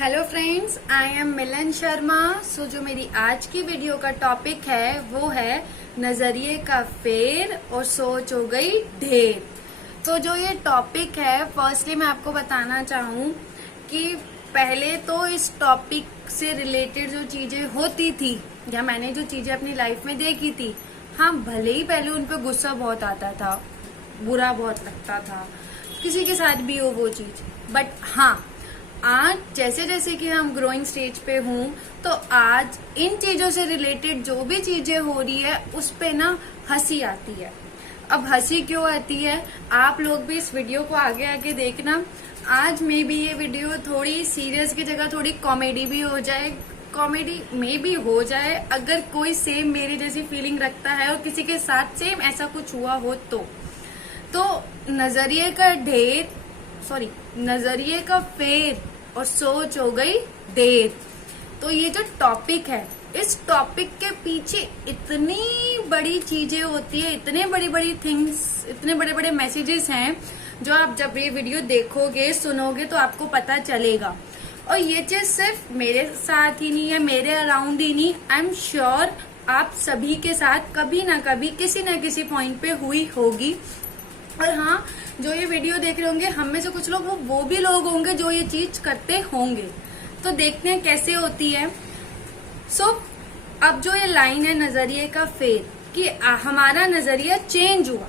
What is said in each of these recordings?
Hello friends, I am मिलन शर्मा। सो जो मेरी आज की वीडियो का टॉपिक है वो है नजरिए का फेर और सोच हो गई ढेर। तो जो ये टॉपिक है, फर्स्टली मैं आपको बताना चाहूँ कि पहले तो इस टॉपिक से रिलेटेड जो चीजें होती थी या मैंने जो चीजें अपनी लाइफ में देखी थी, हाँ भले ही पहले उन पर गुस्सा बहुत आता था, बुरा बहुत लगता था, किसी के साथ भी हो वो चीज, बट हाँ आज जैसे जैसे कि हम ग्रोइंग स्टेज पे हूँ तो आज इन चीजों से रिलेटेड जो भी चीजें हो रही है उस पे ना हंसी आती है। अब हंसी क्यों आती है, आप लोग भी इस वीडियो को आगे आगे देखना। आज में भी ये वीडियो थोड़ी सीरियस की जगह थोड़ी कॉमेडी भी हो जाए, कॉमेडी में भी हो जाए। अगर कोई सेम मेरी जैसी फीलिंग रखता है और किसी के साथ सेम ऐसा कुछ हुआ हो तो नजरिए का ढेर, सॉरी नजरिए का फेर और सोच हो गई देर। तो ये जो टॉपिक है, इस टॉपिक के पीछे इतनी बड़ी चीजें होती है, इतने बड़ी बड़ी थिंग्स, इतने बड़े बड़े मैसेजेस हैं जो आप जब ये वीडियो देखोगे सुनोगे तो आपको पता चलेगा। और ये चीज सिर्फ मेरे साथ ही नहीं है, मेरे अराउंड ही नहीं, आई एम श्योर आप सभी के साथ कभी ना कभी किसी ना किसी पॉइंट पे हुई होगी। और हाँ, जो ये वीडियो देख रहे होंगे हम में से कुछ लोग वो भी लोग होंगे जो ये चीज करते होंगे। तो देखते हैं कैसे होती है। अब जो ये लाइन है नजरिए का फेर, कि हमारा नजरिया चेंज हुआ,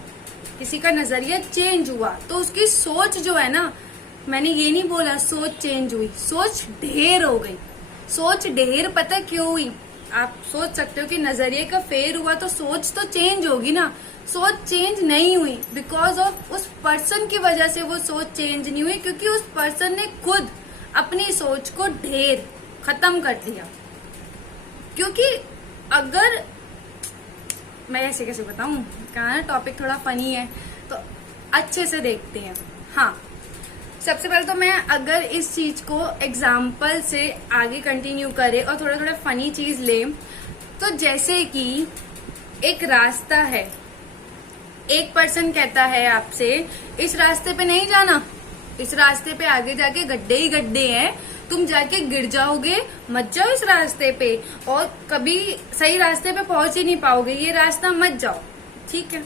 किसी का नजरिया चेंज हुआ तो उसकी सोच जो है ना, मैंने ये नहीं बोला सोच चेंज हुई, सोच ढेर हो गई। सोच ढेर पता क्यों हुई, आप सोच सकते हो कि नजरिए का फेर हुआ तो सोच तो चेंज होगी ना। सोच चेंज नहीं हुई बिकॉज ऑफ उस पर्सन की वजह से वो सोच चेंज नहीं हुई, क्योंकि उस पर्सन ने खुद अपनी सोच को ढेर खत्म कर दिया। क्योंकि अगर मैं ऐसे कैसे बताऊं, कहा ना टॉपिक थोड़ा फनी है तो अच्छे से देखते हैं। हाँ, सबसे पहले तो मैं अगर इस चीज को एग्जाम्पल से आगे कंटिन्यू करे और थोड़ा थोड़ा फनी चीज ले, तो जैसे कि एक रास्ता है, एक पर्सन कहता है आपसे इस रास्ते पे नहीं जाना, इस रास्ते पे आगे जाके गड्ढे ही गड्ढे हैं, तुम जाके गिर जाओगे, मत जाओ इस रास्ते पे और कभी सही रास्ते पे पहुंच ही नहीं पाओगे, ये रास्ता मत जाओ। ठीक है,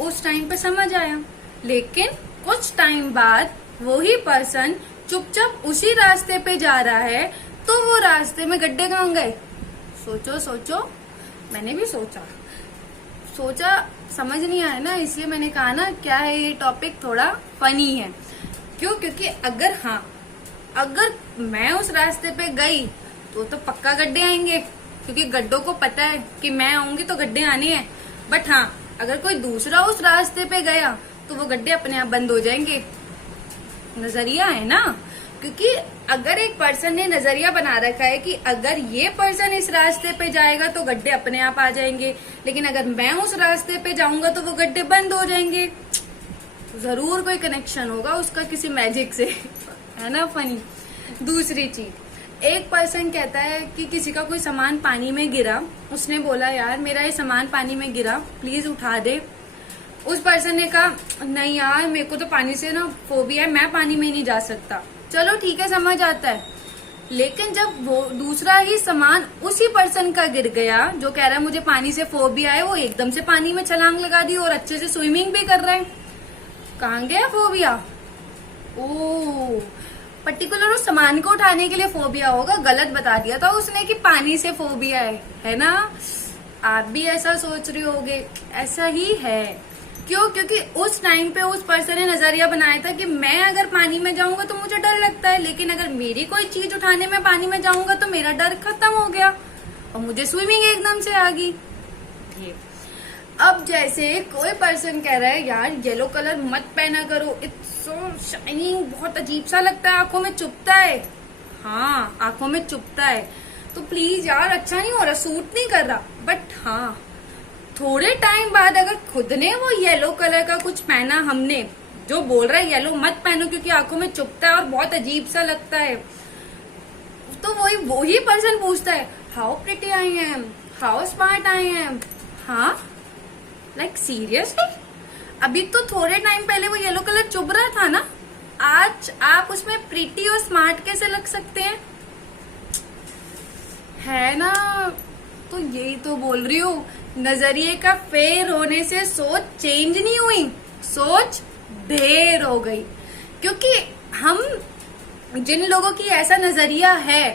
उस टाइम पे समझ आया, लेकिन कुछ टाइम बाद वही पर्सन चुपचाप उसी रास्ते पे जा रहा है तो वो रास्ते में गड्ढे कहाँ गए। सोचो सोचो, मैंने भी सोचा समझ नहीं आया ना, इसलिए मैंने कहा ना क्या है ये टॉपिक थोड़ा फनी है। क्यों? क्योंकि अगर मैं उस रास्ते पे गई तो पक्का गड्ढे आएंगे, क्योंकि गड्ढों को पता है कि मैं आऊंगी तो गड्ढे आने हैं। बट हाँ, अगर कोई दूसरा उस रास्ते पे गया तो वो गड्ढे अपने आप बंद हो जाएंगे। नजरिया है ना, क्योंकि अगर एक पर्सन ने नजरिया बना रखा है कि अगर ये पर्सन इस रास्ते पे जाएगा तो गड्ढे अपने आप आ जाएंगे, लेकिन अगर मैं उस रास्ते पे जाऊंगा तो वो गड्ढे बंद हो जाएंगे। जरूर कोई कनेक्शन होगा उसका किसी मैजिक से, है ना फनी। दूसरी चीज, एक पर्सन कहता है कि किसी का कोई सामान पानी में गिरा, उसने बोला यार मेरा ये सामान पानी में गिरा, प्लीज उठा दे। उस पर्सन ने कहा नहीं यार मेरे को तो पानी से ना फोबिया है, मैं पानी में नहीं जा सकता। चलो ठीक है, समझ आता है। लेकिन जब वो दूसरा ही सामान उसी पर्सन का गिर गया जो कह रहा है मुझे पानी से फोबिया है, वो एकदम से पानी में छलांग लगा दी और अच्छे से स्विमिंग भी कर रहा है, कहाँ गया फोबिया? ओ, पर्टिकुलर उस सामान को उठाने के लिए फोबिया होगा, गलत बता दिया था उसने कि पानी से फोबिया है ना। आप भी ऐसा सोच रहे होगे, ऐसा ही है। क्यों? क्योंकि उस टाइम पे उस पर्सन ने नजरिया बनाया था कि मैं अगर पानी में जाऊंगा तो मुझे डर लगता है, लेकिन अगर मेरी कोई चीज उठाने में पानी में जाऊंगा तो मेरा डर खत्म हो गया और मुझे स्विमिंग एकदम से आ गई। अब जैसे कोई पर्सन कह रहा है यार येलो कलर मत पहना करो, इट्स सो शाइनिंग, बहुत अजीब सा लगता है, आंखों में चुभता है। हाँ, आंखों में चुभता है तो प्लीज यार अच्छा नहीं हो रहा, सूट नहीं कर रहा। बट हाँ, थोड़े टाइम बाद अगर खुद ने वो येलो कलर का कुछ पहना, हमने जो बोल रहा है येलो मत पहनो क्योंकि आंखों में चुभता है और बहुत अजीब सा लगता है, तो वही पर्सन पूछता है how pretty I am, how smart I am. हाँ, लाइक सीरियसली, अभी तो थोड़े टाइम पहले वो येलो कलर चुभ रहा था ना, आज आप उसमें प्रीटी और स्मार्ट कैसे लग सकते हैं? है ना? तो यही तो बोल रही हूँ, नजरिए का फेर होने से सोच चेंज नहीं हुई, सोच ढेर हो गई। क्योंकि हम, जिन लोगों की ऐसा नजरिया है,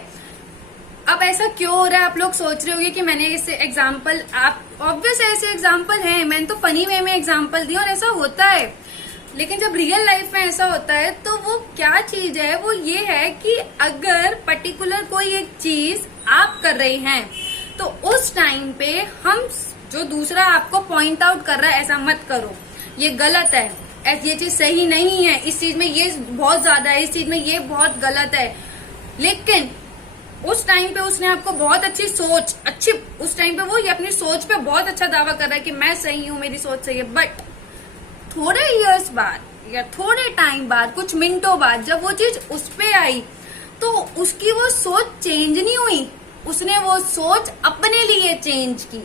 अब ऐसा क्यों हो रहा है? आप लोग सोच रहे होंगे कि मैंने इसे एग्जाम्पल, आप ऑब्वियस ऐसे एग्जाम्पल हैं, मैंने तो फनी वे में एग्जाम्पल दिया और ऐसा होता है। लेकिन जब रियल लाइफ में ऐसा होता है तो वो क्या चीज है? वो ये है कि अगर पर्टिकुलर कोई एक चीज आप कर रहे हैं तो उस टाइम पे हम, जो दूसरा आपको पॉइंट आउट कर रहा है ऐसा मत करो, ये गलत है, ये चीज सही नहीं है, इस चीज में ये बहुत ज्यादा है, इस चीज में ये बहुत गलत है। लेकिन उस टाइम पे उसने आपको बहुत अच्छी उस टाइम पे वो ये अपनी सोच पे बहुत अच्छा दावा कर रहा है कि मैं सही हूँ, मेरी सोच सही है। बट थोड़े इयर्स बाद या थोड़े टाइम बाद, कुछ मिनटों बाद, जब वो चीज उस पे आई तो उसकी वो सोच चेंज नहीं हुई, उसने वो सोच अपने लिए चेंज की।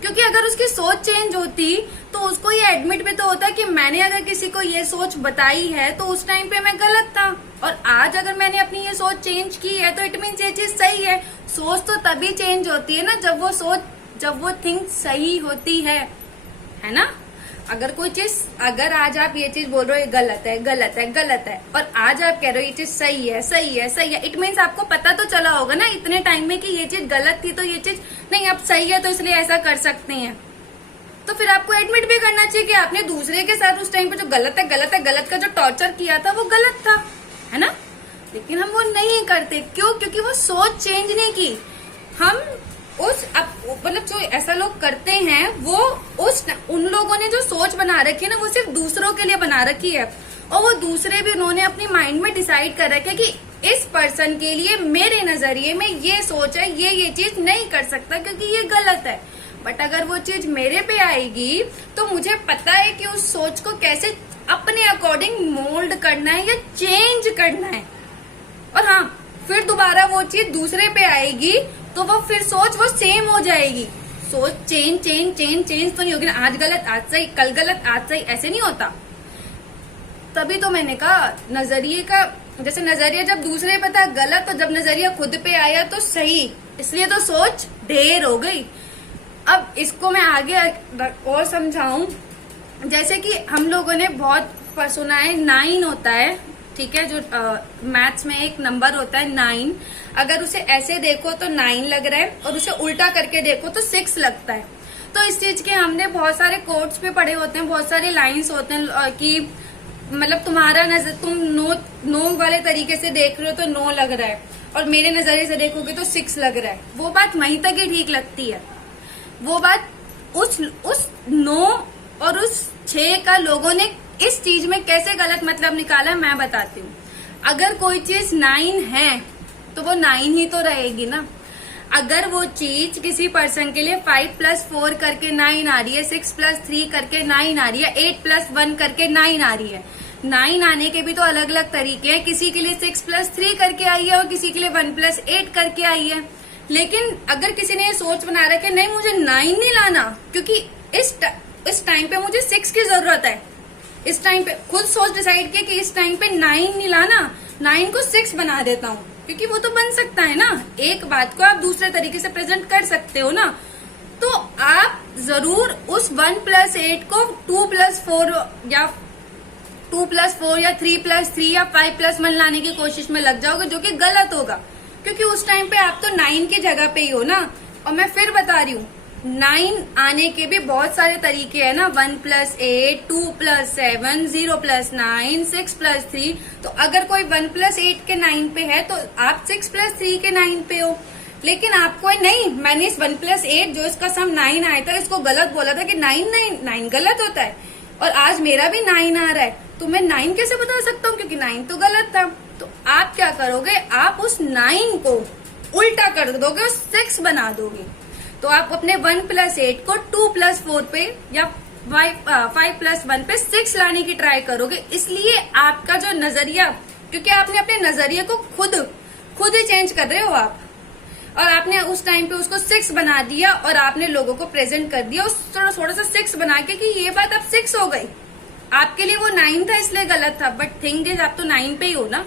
क्योंकि अगर उसकी सोच चेंज होती तो उसको ये एडमिट भी तो होता कि मैंने अगर किसी को ये सोच बताई है तो उस टाइम पे मैं गलत था, और आज अगर मैंने अपनी ये सोच चेंज की है तो इट मीन्स ये चीज सही है। सोच तो तभी चेंज होती है ना जब वो थिंग सही होती है ना? अगर कोई चीज, अगर आज आप ये चीज बोल रहे हो ये गलत है, गलत है, गलत है, और आज आप कह रहे हो ये चीज सही है, सही है, सही है, इट मीन्स आपको पता तो चला होगा ना इतने टाइम में कि ये चीज गलत थी, तो ये चीज नहीं अब सही है, तो इसलिए ऐसा कर सकते हैं। तो फिर आपको एडमिट भी करना चाहिए कि आपने दूसरे के साथ उस टाइम पे जो गलत है, गलत है, गलत का जो टॉर्चर किया था वो गलत था, है ना? लेकिन हम वो नहीं करते। क्यों? क्योंकि वो सोच चेंज नहीं की। हम मतलब जो ऐसा लोग करते हैं वो उन लोगों ने जो सोच बना रखी है ना, वो सिर्फ दूसरों के लिए बना रखी है, और वो दूसरे भी उन्होंने अपनी माइंड में डिसाइड कर रखा है कि इस पर्सन के लिए मेरे नजरिए में ये सोच है, ये चीज नहीं कर सकता क्योंकि ये गलत है। बट अगर वो चीज मेरे पे आएगी तो मुझे पता है कि उस सोच को कैसे अपने अकॉर्डिंग मोल्ड करना है या चेंज करना है। और हाँ, फिर दोबारा वो चीज दूसरे पे आएगी तो वो फिर सोच वो सेम हो जाएगी। सोच चेंज तो नहीं होगी ना, आज गलत आज सही, कल गलत आज सही, ऐसे नहीं होता। तभी तो मैंने कहा नजरिए का, जैसे नजरिया जब दूसरे पे था गलत, तो जब नजरिया खुद पे आया तो सही, इसलिए तो सोच ढेर हो गई। अब इसको मैं आगे और समझाऊं, जैसे कि हम लोगों ने बहुत सुना है 9 होता है, ठीक है, जो मैथ्स में एक नंबर होता है 9, अगर उसे ऐसे देखो तो 9 लग रहा है और उसे उल्टा करके देखो तो 6 लगता है। तो इस चीज के हमने बहुत सारे कोट्स पे पढ़े होते हैं, बहुत सारे लाइंस होते हैं कि मतलब तुम्हारा नजर, तुम नो वाले तरीके से देख रहे हो तो 9 लग रहा है, और मेरे नजरिए से देखोगे तो 6 लग रहा है। वो बात वहीं तक ही ठीक लगती है। वो बात उस 9 और उस 6 का लोगों ने इस चीज में कैसे गलत मतलब निकाला मैं बताती हूँ। अगर कोई चीज 9 है तो वो 9 ही तो रहेगी ना। अगर वो चीज किसी पर्सन के लिए 5 + 4 करके 9 आ रही है, 6 + 3 करके 9 आ रही है, 8 + 1 करके 9 आ रही है, 9 आने के भी तो अलग अलग तरीके हैं। किसी के लिए 6 + 3 करके आई है और किसी के लिए 1 + 8 करके आई है। लेकिन अगर किसी ने ये सोच बना रखा है नहीं मुझे 9 नहीं लाना क्योंकि इस टाइम पे मुझे 6 की जरूरत है, इस टाइम पे खुद सोच डिसाइड किया कि इस टाइम पे 9 नहीं लाना, 9 को 6 बना देता हूँ, क्योंकि वो तो बन सकता है ना। एक बात को आप दूसरे तरीके से प्रेजेंट कर सकते हो ना। तो आप जरूर उस 1 + 8 को 2 + 4 या 3 + 3 या 5 + 1 लाने की कोशिश में लग जाओगे, जो कि गलत होगा, क्योंकि उस टाइम पे आप तो 9 की जगह पे ही हो ना। और मैं फिर बता रही हूँ 9 आने के भी बहुत सारे तरीके हैं ना, 1 + 8, 2 + 7, 0 + 9, 6 + 3। तो अगर कोई 1 + 8 के 9 पे है तो आप 6 + 3 के 9 पे हो। लेकिन आपको नहीं, मैंने इस 1 + 8 जो इसका सम 9 आया था इसको गलत बोला था कि 9 गलत होता है, और आज मेरा भी 9 आ रहा है, तो मैं 9 कैसे बता सकता हूँ क्योंकि 9 तो गलत था। तो आप क्या करोगे, आप उस 9 को उल्टा कर दोगे और 6 बना दोगे। तो आप अपने 1 + 8 को 2 + 4 पे या 5 + 1 पे 6 लाने की ट्राई करोगे। इसलिए आपका जो नजरिया, क्योंकि आपने अपने नजरिए को खुद ही चेंज कर रहे हो आप, और आपने उस टाइम पे उसको 6 बना दिया और आपने लोगों को प्रेजेंट कर दिया उस थोड़ा सा 6 बना के कि ये बात अब 6 हो गई। आपके लिए वो 9 था इसलिए गलत था, बट थिंग इज आप तो 9 पे ही हो ना।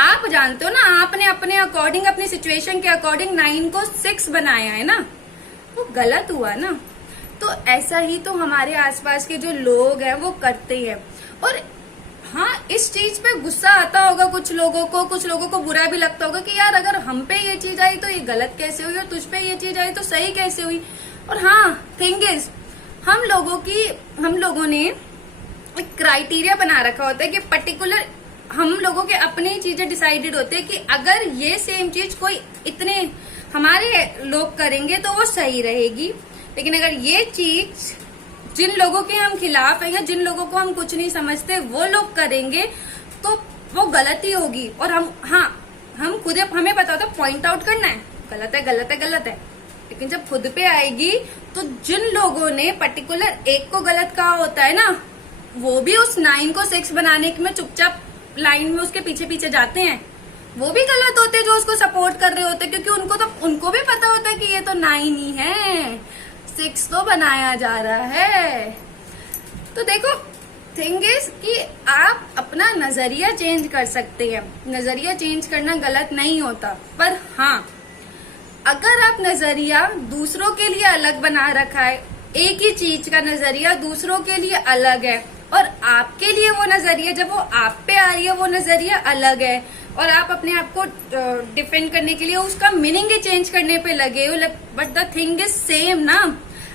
आप जानते हो ना, आपने अपने अकॉर्डिंग, अपनी सिचुएशन के अकॉर्डिंग 9 को 6 बनाया है ना, वो गलत हुआ ना। तो ऐसा ही तो हमारे आसपास के जो लोग हैं वो करते हैं। और हाँ, इस चीज पे गुस्सा आता होगा कुछ लोगों को बुरा भी लगता होगा कि यार अगर हम पे ये चीज आई तो ये गलत कैसे हुई, और तुझ पे ये चीज आई तो सही कैसे हुई। और हाँ, थिंग इज हम लोगों ने एक क्राइटेरिया बना रखा होता है कि पर्टिकुलर हम लोगों के अपनी चीजें डिसाइडेड होते हैं कि अगर ये सेम चीज कोई इतने हमारे लोग करेंगे तो वो सही रहेगी, लेकिन अगर ये चीज जिन लोगों के हम खिलाफ है या जिन लोगों को हम कुछ नहीं समझते वो लोग करेंगे तो वो गलती होगी। और हम खुद हमें पता होता है पॉइंट आउट करना है, गलत है गलत है गलत है, लेकिन जब खुद पे आएगी तो जिन लोगों ने पर्टिकुलर एक को गलत कहा होता है ना, वो भी उस 9 को 6 बनाने में चुपचाप लाइन में उसके पीछे पीछे जाते हैं। वो भी गलत होते हैं जो उसको सपोर्ट कर रहे होते हैं, क्योंकि उनको भी पता होता है कि ये तो 9 ही है, 6 तो बनाया जा रहा है। तो देखो, थिंग इज कि आप अपना नजरिया चेंज कर सकते हैं। नजरिया चेंज करना गलत नहीं होता, पर हाँ, अगर आप नजरिया दूसरों के लिए अलग बना रखा है, एक ही चीज का नजरिया दूसरों के लिए अलग है और आपके लिए वो नजरिया जब वो आप पे आ रही है वो नजरिया अलग है, और आप अपने आप को डिफेंड करने के लिए उसका मीनिंग ही चेंज करने पे लगे हो, but the thing is same ना।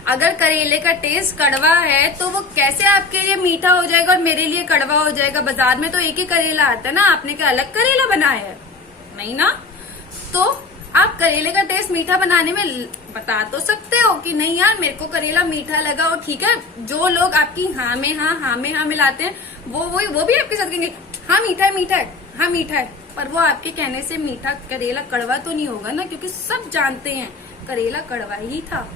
अगर करेले का टेस्ट कड़वा है तो वो कैसे आपके लिए मीठा हो जाएगा और मेरे लिए कड़वा हो जाएगा? बाजार में तो एक ही करेला आता है ना, आपने क्या अलग करेला बनाया है? नहीं ना। तो आप करेले का टेस्ट मीठा बनाने में बता तो सकते हो कि नहीं यार मेरे को करेला मीठा लगा, और ठीक है, जो लोग आपकी हाँ में हाँ मिलाते हैं वो भी आपके साथ कहेंगे हाँ मीठा है, हाँ मीठा है, पर वो आपके कहने से मीठा करेला कड़वा तो नहीं होगा ना, क्योंकि सब जानते हैं करेला कड़वा ही था।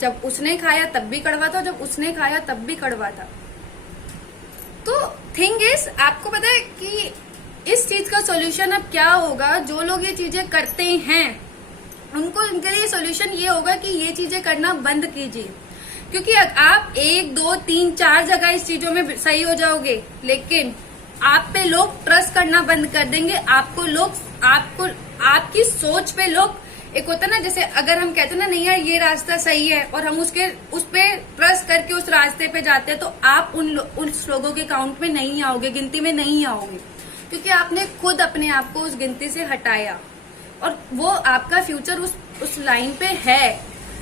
जब उसने खाया तब भी कड़वा था, जब उसने खाया तब भी कड़वा था। तो थिंग इज, आपको पता है कि इस चीज का सॉल्यूशन अब क्या होगा? जो लोग ये चीजें करते हैं उनके लिए सॉल्यूशन ये होगा कि ये चीजें करना बंद कीजिए, क्योंकि आप 1 2 3 4 जगह इस चीजों में सही हो जाओगे, लेकिन आप पे लोग ट्रस्ट करना बंद कर देंगे। आपको आपकी सोच पे लोग, एक होता है ना, जैसे अगर हम कहते हैं ना नहीं यार ये रास्ता सही है और हम उस पे ट्रस्ट करके उस रास्ते पे जाते हैं, तो आप उन लोगों के काउंट में नहीं आओगे, गिनती में नहीं आओगे, क्योंकि आपने खुद अपने आप को उस गिनती से हटाया और वो आपका फ्यूचर उस लाइन पे है।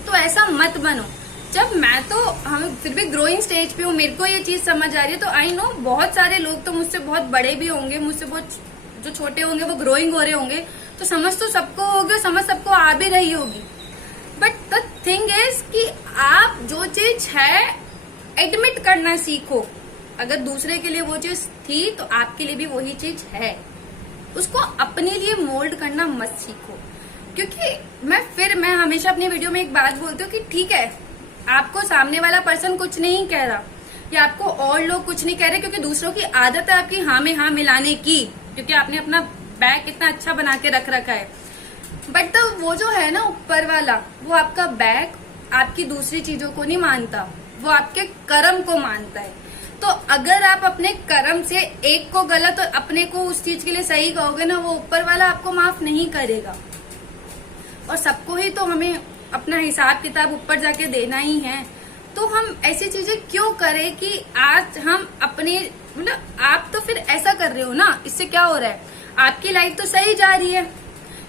तो ऐसा मत बनो। जब मैं तो हम फिर भी ग्रोइंग स्टेज पे हूँ, मेरे को ये चीज समझ आ रही है, तो आई नो बहुत सारे लोग तो मुझसे बहुत बड़े भी होंगे, मुझसे बहुत जो छोटे होंगे वो ग्रोइंग हो रहे होंगे, तो समझ तो सबको होगी, समझ सबको आ भी रही होगी। बट द थिंग इज कि आप जो चीज है एडमिट करना सीखो। अगर दूसरे के लिए वो चीज थी तो आपके लिए भी वही चीज है, उसको अपने लिए मोल्ड करना मत सीखो। क्योंकि मैं हमेशा अपनी वीडियो में एक बात बोलती हूँ कि ठीक है, आपको सामने वाला पर्सन कुछ नहीं कह रहा या आपको और लोग कुछ नहीं कह रहे, क्योंकि दूसरों की आदत है आपकी हाँ में हाँ मिलाने की, क्योंकि आपने अपना बैग इतना अच्छा बना के रख रखा है। बट वो जो है ना ऊपर वाला, वो आपका बैग आपकी दूसरी चीजों को नहीं मानता, वो आपके कर्म को मानता है। तो अगर आप अपने कर्म से एक को गलत और अपने को उस चीज के लिए सही कहोगे ना, वो ऊपर वाला आपको माफ नहीं करेगा। और सबको ही तो हमें अपना हिसाब किताब ऊपर जाके देना ही है, तो हम ऐसी चीजें क्यों करें कि आज हम अपने, मतलब आप तो फिर ऐसा कर रहे हो ना, इससे क्या हो रहा है, आपकी लाइफ तो सही जा रही है,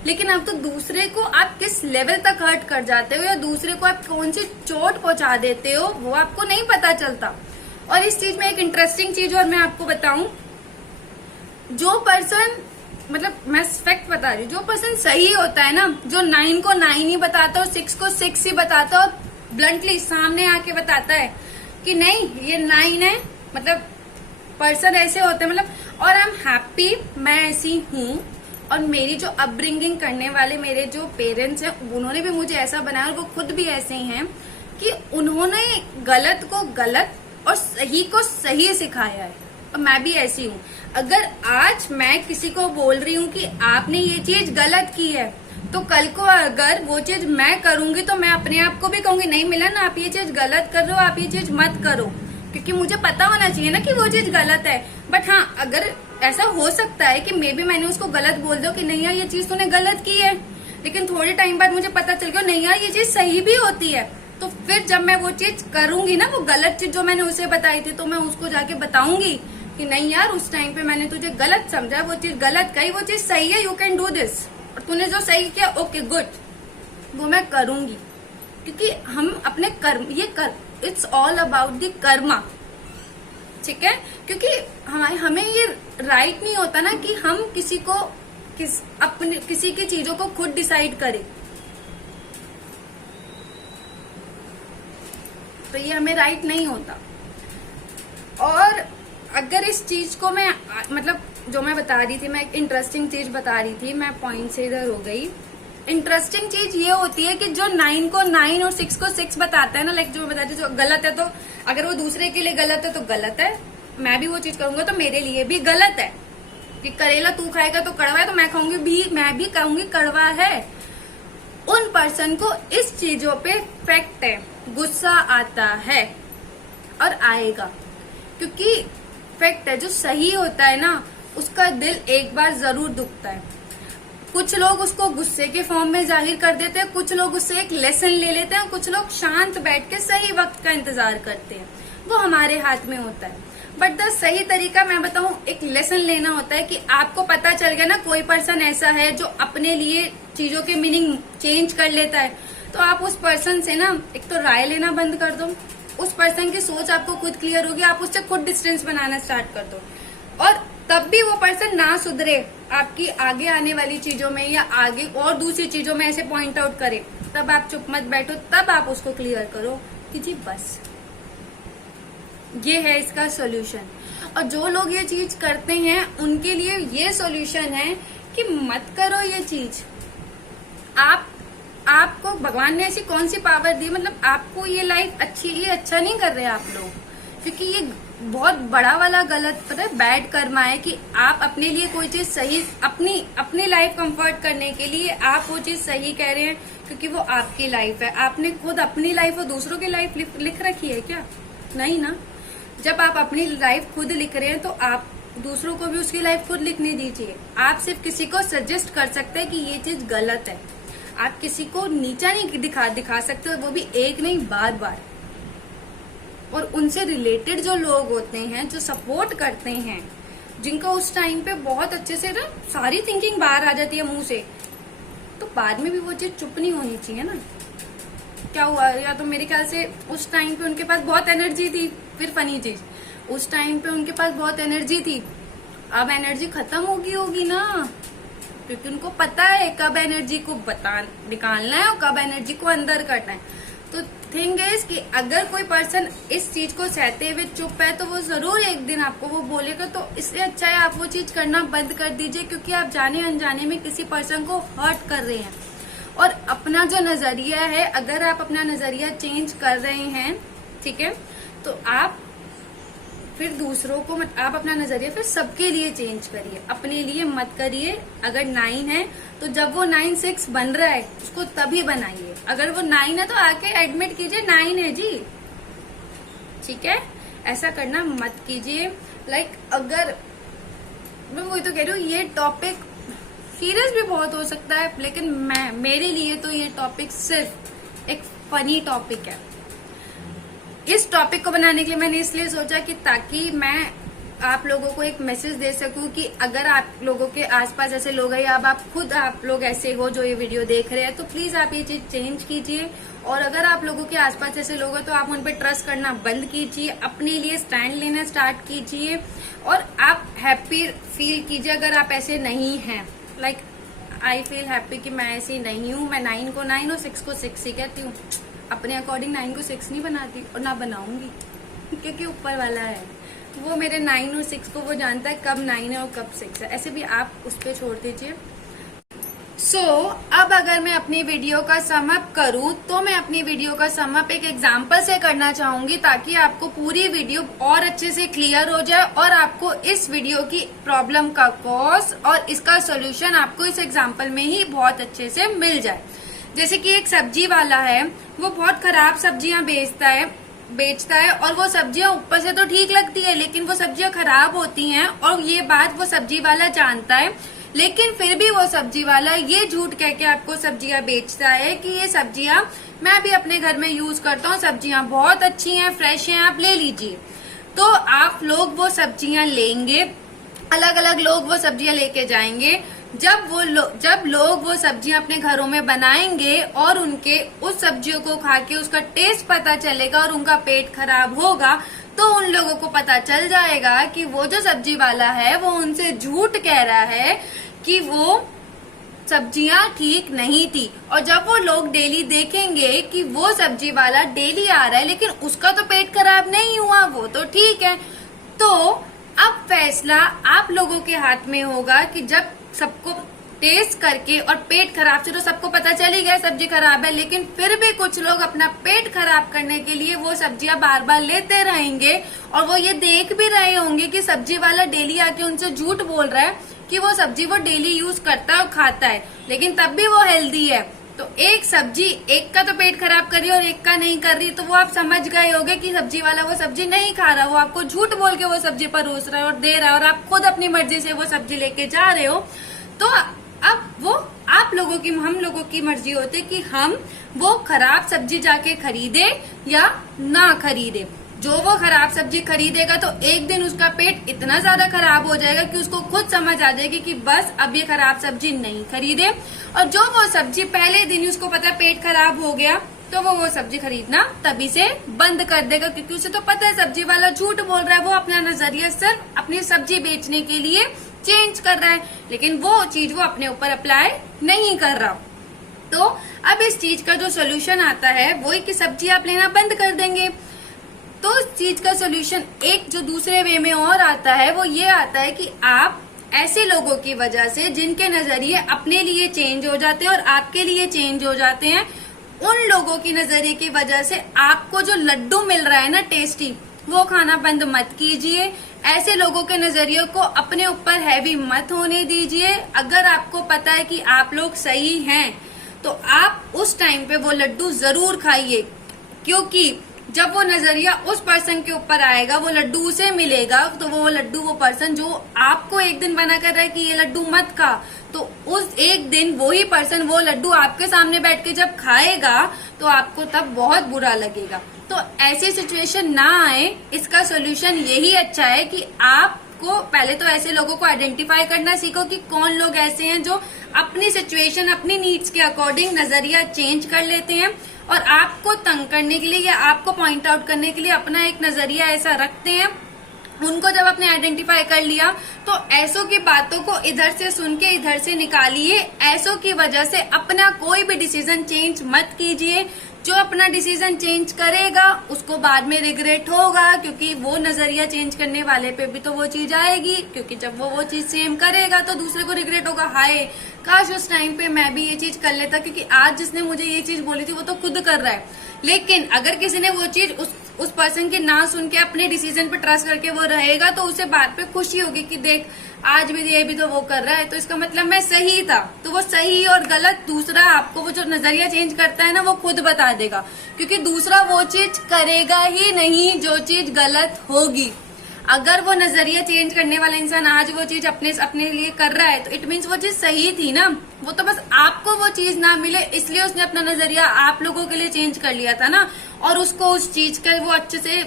लेकिन अब तो दूसरे को आप किस लेवल तक हर्ट कर जाते हो या दूसरे को आप कौन सी चोट पहुंचा देते हो वो आपको नहीं पता चलता। और इस चीज में एक इंटरेस्टिंग चीज और मैं आपको बताऊं, जो पर्सन, मतलब मैं फैक्ट बता रही हूँ, जो पर्सन सही होता है ना, जो 9 को 9 ही बताता है और 6 को 6 ही बताता है और ब्लंटली सामने आके बताता है कि नहीं ये 9 है, मतलब पर्सन ऐसे होते हैं, मतलब और आई एम हैप्पी मैं ऐसी हूँ, और मेरी जो अपब्रिंगिंग करने वाले मेरे जो पेरेंट्स हैं उन्होंने भी मुझे ऐसा बनाया और वो खुद भी ऐसे ही हैं कि उन्होंने गलत को गलत और सही को सही सिखाया है, और मैं भी ऐसी हूँ। अगर आज मैं किसी को बोल रही हूँ कि आपने ये चीज गलत की है, तो कल को अगर वो चीज मैं करूंगी तो मैं अपने आप को भी कहूंगी नहीं मिलन आप ये चीज गलत कर रहे हो, आप ये चीज मत करो। क्योंकि मुझे पता होना चाहिए ना कि वो चीज गलत है। बट हाँ, अगर ऐसा हो सकता है कि मे बी मैंने उसको गलत बोल दो कि नहीं यार ये चीज तूने गलत की है, लेकिन थोड़े टाइम बाद मुझे पता चल गया नहीं यार ये चीज सही भी होती है, तो फिर जब मैं वो चीज करूंगी ना, वो गलत चीज जो मैंने उसे बताई थी, तो मैं उसको जाके बताऊंगी कि नहीं यार उस टाइम पे मैंने तुझे गलत समझा, वो चीज गलत कही, वो चीज सही है, यू कैन डू दिस, और तूने जो सही किया ओके गुड, वो मैं करूंगी। क्योंकि हम अपने कर्म, it's all about the Karma, ठीक है। क्योंकि हमें ये राइट नहीं होता ना कि हम किसी की चीजों को खुद डिसाइड करें, तो ये हमें राइट नहीं होता। और अगर इस चीज को मैं मतलब जो मैं बता रही थी, मैं एक इंटरेस्टिंग चीज बता रही थी, मैं पॉइंट से इधर हो गई। इंटरेस्टिंग चीज ये होती है कि जो 9 को 9 और 6 को 6 बताता है ना, लाइक जो मैं बताती हूँ जो गलत है, तो अगर वो दूसरे के लिए गलत है तो गलत है, मैं भी वो चीज करूंगा तो मेरे लिए भी गलत है। कि करेला तू खाएगा तो कड़वा है, तो मैं खाऊंगी भी, मैं भी कहूंगी कड़वा है। उन पर्सन को इस चीजों पे फैक्ट है, गुस्सा आता है और आएगा, क्योंकि फैक्ट है, जो सही होता है ना उसका दिल एक बार जरूर दुखता है। कुछ लोग उसको गुस्से के फॉर्म में जाहिर कर देते हैं, कुछ लोग उससे एक लेसन ले लेते हैं, कुछ लोग शांत बैठ के सही वक्त का इंतजार करते हैं, वो हमारे हाथ में होता है। बट द सही तरीका मैं बताऊं, एक लेसन लेना होता है कि आपको पता चल गया ना कोई पर्सन ऐसा है जो अपने लिए चीजों के मीनिंग चेंज कर लेता है, तो आप उस पर्सन से ना एक तो राय लेना बंद कर दो, उस पर्सन की सोच आपको खुद क्लियर होगी, आप उससे खुद डिस्टेंस बनाना स्टार्ट कर दो। और तब भी वो पर्सन ना सुधरे, आपकी आगे आने वाली चीजों में या आगे और दूसरी चीजों में ऐसे पॉइंट आउट करे, तब आप चुप मत बैठो, तब आप उसको क्लियर करो कि जी बस ये है इसका सॉल्यूशन। और जो लोग ये चीज करते हैं उनके लिए ये सॉल्यूशन है कि मत करो ये चीज। आपको भगवान ने ऐसी कौन सी पावर दी, मतलब आपको ये लाइफ अच्छी, ये अच्छा नहीं कर रहे आप लोग, क्योंकि ये बहुत बड़ा वाला गलत, पता है, बैड कर्मा है कि आप अपने लिए कोई चीज सही, अपनी लाइफ कंफर्ट करने के लिए आप वो चीज सही कह रहे हैं, क्योंकि वो आपकी लाइफ है। आपने खुद अपनी लाइफ और दूसरों की लाइफ लिख रखी है क्या? नहीं ना। जब आप अपनी लाइफ खुद लिख रहे हैं तो आप दूसरों को भी उसकी लाइफ खुद लिखने दीजिए। आप सिर्फ किसी को सजेस्ट कर सकते हैं कि ये चीज गलत है, आप किसी को नीचा नहीं दिखा सकते, वो भी एक नहीं बार बार। और उनसे रिलेटेड जो लोग होते हैं, जो सपोर्ट करते हैं, जिनका उस टाइम पे बहुत अच्छे से ना सारी थिंकिंग बाहर आ जाती है मुंह से, तो बाद में भी वो चीज चुप नहीं होनी चाहिए ना। क्या हुआ, या तो मेरे ख्याल से उस टाइम पे उनके पास बहुत एनर्जी थी। फिर फनी चीज, उस टाइम पे उनके पास बहुत एनर्जी थी, अब एनर्जी खत्म होगी ना, क्योंकि उनको पता है कब एनर्जी को निकालना है और कब एनर्जी को अंदर करना है। तो थिंग इज कि अगर कोई पर्सन इस चीज को सहते हुए चुप है तो वो जरूर एक दिन आपको वो बोलेगा, तो इससे अच्छा है आप वो चीज करना बंद कर दीजिए, क्योंकि आप जाने अनजाने में किसी पर्सन को हर्ट कर रहे हैं। और अपना जो नजरिया है, अगर आप अपना नजरिया चेंज कर रहे हैं, ठीक है, तो आप फिर दूसरों को आप अपना नजरिया फिर सबके लिए चेंज करिए, अपने लिए मत करिए। अगर 9 है तो जब वो 9 6 बन रहा है उसको तभी बनाइए। अगर वो 9 है तो आके एडमिट कीजिए 9 है जी, ठीक है। ऐसा करना मत कीजिए। लाइक अगर मैं वही तो कह रही हूँ, ये टॉपिक सीरियस भी बहुत हो सकता है, लेकिन मेरे लिए तो ये टॉपिक सिर्फ एक फनी टॉपिक है। इस टॉपिक को बनाने के लिए मैंने इसलिए सोचा कि ताकि मैं आप लोगों को एक मैसेज दे सकूं कि अगर आप लोगों के आसपास ऐसे लोग हैं या अब आप लोग ऐसे हो जो ये वीडियो देख रहे हैं, तो प्लीज आप ये चीज चेंज कीजिए। और अगर आप लोगों के आसपास ऐसे लोग हैं तो आप उन पर ट्रस्ट करना बंद कीजिए, अपने लिए स्टैंड लेना स्टार्ट कीजिए और आप हैप्पी फील कीजिए अगर आप ऐसे नहीं हैं। लाइक आई फील हैप्पी कि मैं ऐसी नहीं हूँ। मैं 9 को 9 और 6 को 6 ही कहती हूँ, अपने अकॉर्डिंग 9 को 6 नहीं बनाती और ना बनाऊंगी, क्योंकि ऊपर वाला है वो मेरे 9 और 6 को वो जानता है कब 9 है और कब 6 है। ऐसे भी आप उस पर छोड़ दीजिए। अब अगर मैं अपनी वीडियो का सम अप करूं तो मैं अपनी वीडियो का सम अप एक एग्जांपल से करना चाहूंगी, ताकि आपको पूरी वीडियो और अच्छे से क्लियर हो जाए और आपको इस वीडियो की प्रॉब्लम का कॉज और इसका सोल्यूशन आपको इस एग्जांपल में ही बहुत अच्छे से मिल जाए। जैसे कि एक सब्जी वाला है, वो बहुत खराब सब्जियां बेचता है, बेचता है और वो सब्जियां ऊपर से तो ठीक लगती है लेकिन वो सब्जियां खराब होती हैं और ये बात वो सब्जी वाला जानता है, लेकिन फिर भी वो सब्जी वाला ये झूठ कह के आपको सब्जियां बेचता है कि ये सब्जियां मैं भी अपने घर में यूज करता हूँ, सब्जियां बहुत अच्छी हैं, फ्रेश हैं, आप ले लीजिए। तो आप लोग वो सब्जियां लेंगे, अलग अलग लोग वो सब्जियां लेके जाएंगे। जब लोग वो सब्जियां अपने घरों में बनाएंगे और उनके उस सब्जियों को खा के उसका टेस्ट पता चलेगा और उनका पेट खराब होगा, तो उन लोगों को पता चल जाएगा कि वो जो सब्जी वाला है वो उनसे झूठ कह रहा है कि वो सब्जियां ठीक नहीं थी। और जब वो लोग डेली देखेंगे कि वो सब्जी वाला डेली आ रहा है लेकिन उसका तो पेट खराब नहीं हुआ, वो तो ठीक है, तो अब फैसला आप लोगों के हाथ में होगा कि जब सबको टेस्ट करके और पेट खराब से तो सबको पता चल ही गया सब्जी खराब है, लेकिन फिर भी कुछ लोग अपना पेट खराब करने के लिए वो सब्जियां बार बार लेते रहेंगे और वो ये देख भी रहे होंगे कि सब्जी वाला डेली आके उनसे झूठ बोल रहा है कि वो सब्जी वो डेली यूज करता है और खाता है, लेकिन तब भी वो हेल्दी है। तो एक सब्जी एक का तो पेट खराब कर रही है और एक का नहीं कर रही, तो वो आप समझ गए होंगे कि सब्जी वाला वो सब्जी नहीं खा रहा, वो आपको झूठ बोल के वो सब्जी परोस रहा है और दे रहा है और आप खुद अपनी मर्जी से वो सब्जी लेके जा रहे हो। तो अब वो आप लोगों की हम लोगों की मर्जी होती है कि हम वो खराब सब्जी जाके खरीदे या ना खरीदे। जो वो खराब सब्जी खरीदेगा तो एक दिन उसका पेट इतना ज्यादा खराब हो जाएगा कि उसको खुद समझ आ जाएगी कि बस अब ये खराब सब्जी नहीं खरीदे, और जो वो सब्जी पहले दिन उसको पता पेट खराब हो गया तो वो सब्जी खरीदना तभी से बंद कर देगा, क्योंकि उसे तो पता है सब्जी वाला झूठ बोल रहा है, वो अपना नजरिया सिर्फ अपनी सब्जी बेचने के लिए चेंज कर रहा है, लेकिन वो चीज वो अपने ऊपर अप्लाई नहीं कर रहा। तो अब इस चीज का जो सोल्यूशन आता है वो कि सब्जी आप लेना बंद कर देंगे। तो इस चीज का सोल्यूशन एक जो दूसरे वे में और आता है वो ये आता है कि आप ऐसे लोगों की वजह से जिनके नजरिए अपने लिए चेंज हो जाते हैं और आपके लिए चेंज हो जाते हैं, उन लोगों की नजरिए की वजह से आपको जो लड्डू मिल रहा है ना टेस्टी, वो खाना बंद मत कीजिए। ऐसे लोगों के नजरिए को अपने ऊपर हैवी मत होने दीजिए। अगर आपको पता है कि आप लोग सही हैं तो आप उस टाइम पे वो लड्डू जरूर खाइए, क्योंकि जब वो नजरिया उस पर्सन के ऊपर आएगा, वो लड्डू उसे मिलेगा, तो वो लड्डू वो पर्सन जो आपको एक दिन मना कर रहा है कि ये लड्डू मत खा, तो उस एक दिन वही पर्सन वो लड्डू आपके सामने बैठ के जब खाएगा तो आपको तब बहुत बुरा लगेगा। तो ऐसी सिचुएशन ना आए, इसका सोल्यूशन यही अच्छा है कि आपको पहले तो ऐसे लोगों को आइडेंटिफाई करना सीखो कि कौन लोग ऐसे हैं जो अपनी सिचुएशन अपनी नीड्स के अकॉर्डिंग नजरिया चेंज कर लेते हैं और आपको तंग करने के लिए या आपको पॉइंट आउट करने के लिए अपना एक नजरिया ऐसा रखते हैं। उनको जब आपने आइडेंटिफाई कर लिया तो ऐसों की बातों को इधर से सुन के इधर से निकालिए। ऐसों की वजह से अपना कोई भी डिसीजन चेंज मत कीजिए। जो अपना डिसीजन चेंज करेगा उसको बाद में रिग्रेट होगा, क्योंकि वो नजरिया चेंज करने वाले पे भी तो वो चीज आएगी, क्योंकि जब वो चीज सेम करेगा तो दूसरे को रिग्रेट होगा, हाय काश उस टाइम पे मैं भी ये चीज कर लेता, क्योंकि आज जिसने मुझे ये चीज बोली थी वो तो खुद कर रहा है। लेकिन अगर किसी ने वो चीज उस पर्सन की ना सुन के अपने डिसीजन पे ट्रस्ट करके वो रहेगा तो उसे बात पे खुशी होगी कि देख आज भी ये भी तो वो कर रहा है, तो इसका मतलब मैं सही था। तो वो सही और गलत दूसरा आपको वो जो नजरिया चेंज करता है ना वो खुद बता देगा, क्योंकि दूसरा वो चीज करेगा ही नहीं जो चीज गलत होगी। अगर वो नजरिया चेंज करने वाला इंसान आज वो चीज अपने लिए कर रहा है तो इट मीन्स वो चीज सही थी ना। वो तो बस आपको वो चीज ना मिले इसलिए उसने अपना नजरिया आप लोगों के लिए चेंज कर लिया था ना, और उसको उस चीज का वो अच्छे से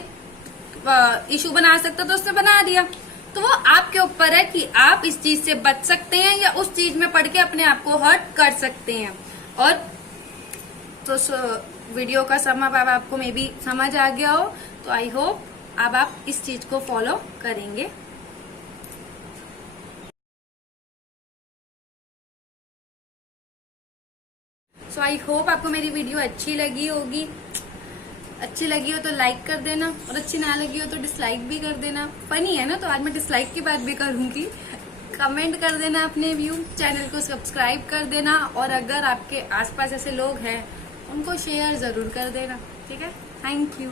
इशू बना सकता तो उसने बना दिया। तो वो आपके ऊपर है कि आप इस चीज से बच सकते हैं या उस चीज में पढ़ के अपने आप को हर्ट कर सकते हैं। और तो वीडियो का सम अब आपको मे बी समझ आ गया हो, तो आई होप अब आप इस चीज को फॉलो करेंगे। सो आई होप आपको मेरी वीडियो अच्छी लगी होगी। अच्छी लगी हो तो लाइक कर देना और अच्छी ना लगी हो तो डिसलाइक भी कर देना। फनी है ना, तो आज मैं डिसलाइक की बात भी करूंगी। कमेंट कर देना अपने व्यू, चैनल को सब्सक्राइब कर देना, और अगर आपके आसपास ऐसे लोग हैं उनको शेयर जरूर कर देना। ठीक है, थैंक यू।